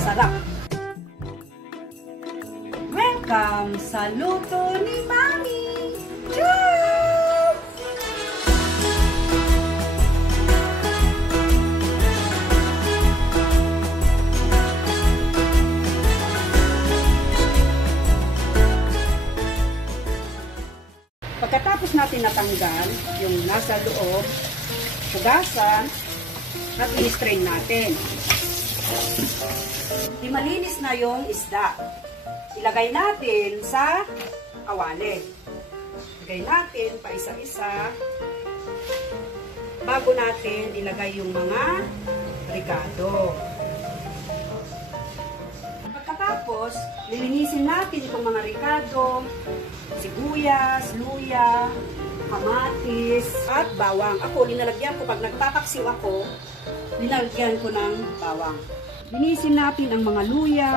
Sarap! Welcome sa luto ni Mami! Cheers! Pagkatapos natin natanggal yung nasa loob, hugasan at i-strain natin. Di malinis na yung isda. Ilagay natin sa kawali. Ilagay natin pa isa-isa bago natin ilagay yung mga ricado. Pagkatapos, lilinisin natin itong mga ricado, sibuyas, luya, kamatis, at bawang. Ako, linalagyan ko, pag nagpapaksiw ako, linalagyan ko ng bawang. Linisin natin ang mga luya.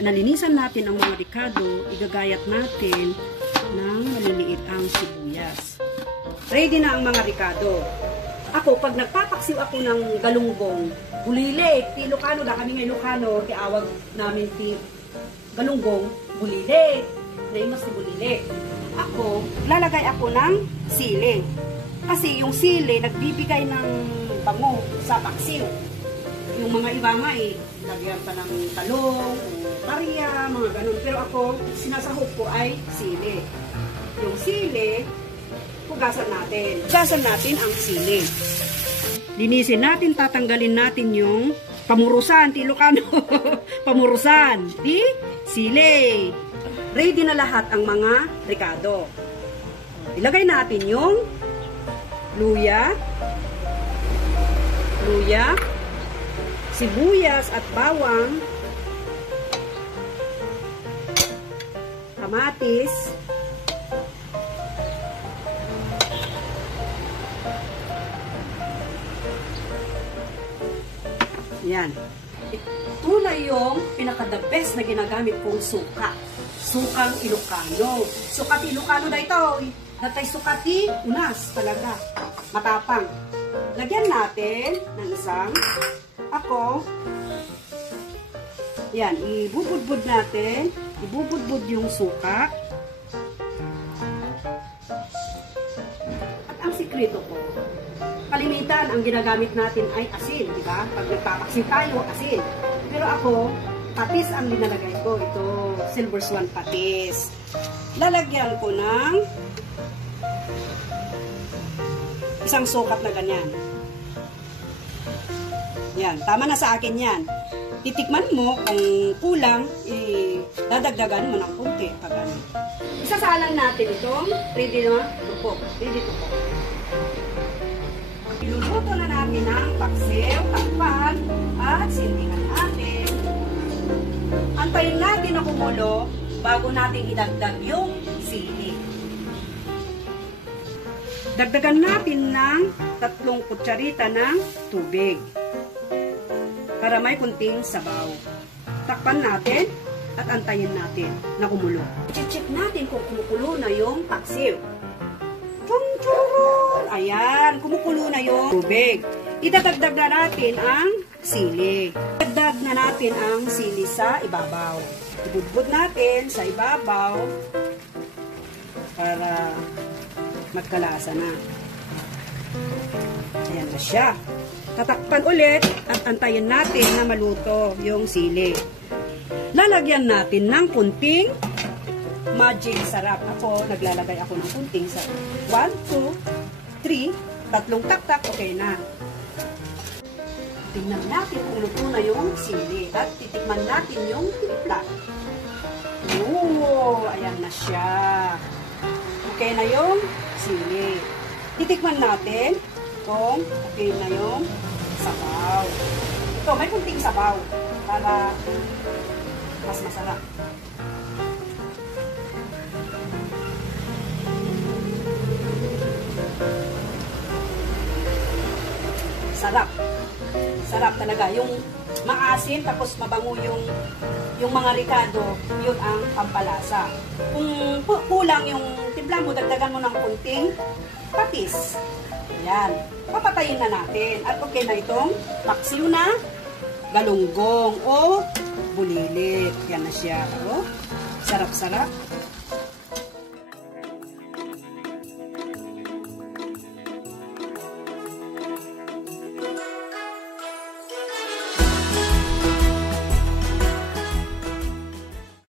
Nalinisan natin ang mga ricado, igagayat natin ng maliliit ang sibuyas. Ready na ang mga ricado. Ako, pag nagpapaksiw ako ng galunggong, bulili, ti Ilocano na kami ng Ilocano, ti awag namin ti galunggong, bulili. Naimas ti bulili. Ako, lalagay ako ng sili. Kasi yung sili, nagbibigay ng bango sa paksiw. Yung mga iba nga lagyan pa ng talong, barya, mga ganun. Pero ako, sinasahog ko ay sili. Yung sili, hugasan natin. Hugasan natin ang sili. Linisin natin, tatanggalin natin yung pamurusan, ti Ilocano. Pamurusan, di sili. Ready na lahat ang mga ricado. Ilagay natin yung luya, sibuyas at bawang, kamatis, yan. Ito na yung pinaka-the best na ginagamit kong suka. Sukang Ilocano. Sukat Ilocano na ito. Natay sukati, unas talaga. Matapang. Lagyan natin ng isang yan, ibubudbud natin. Ibubudbud yung suka. At ang sikreto ko, kalimitan ang ginagamit natin ay asin, di ba? Pag nagpapaksiw tayo, asin. Pero ako, patis ang linalagay ko. Ito, Silver Swan patis. Lalagyan ko ng isang sukat na ganyan. Yan, tama na sa akin yan. Titikman mo kung kulang, dadagdagan mo ng kunti pag ano. Isasalang natin itong ready na tupo. Ready tupo. Iluluto na natin ang paksiw, takpan, at sindingan natin. Antayin natin na kumulo bago natin idagdag yung sili. Dagdagan natin ng 3 kutsarita ng tubig para may kunting sabaw. Takpan natin at antayin natin na kumulo. Check natin kung kumukulo na yung paksiw. Ayan, kumukulo na yung tubig. Idadagdag na natin ang sili. Idadagdag na natin ang sili sa ibabaw. Ibudbud natin sa ibabaw para magkalasa na. Ayan na siya. Tatakpan ulit at antayin natin na maluto yung sili. Lalagyan natin ng kunting magic sarap. Ako, naglalagay ako ng kunting sarap. 1, 2, 3, 3 taktak, okay na. Tingnan natin kung luto na yung sili at titikman natin yung timpla. Ayan na siya. Okay na yung sili. Titikman natin kung okay na yung sabaw. Ito, may kunting sabaw para mas masarap. Sarap. Sarap talaga. Yung maasim tapos mabango yung mga ricado, yun ang pampalasa. Kung kulang yung Timpla mo, dagdagan mo ng kunting patis. Ayan. Papatayin na natin. At okay na itong paksiw na galunggong o bulilit. Yan na siya. Oh, sarap-sarap.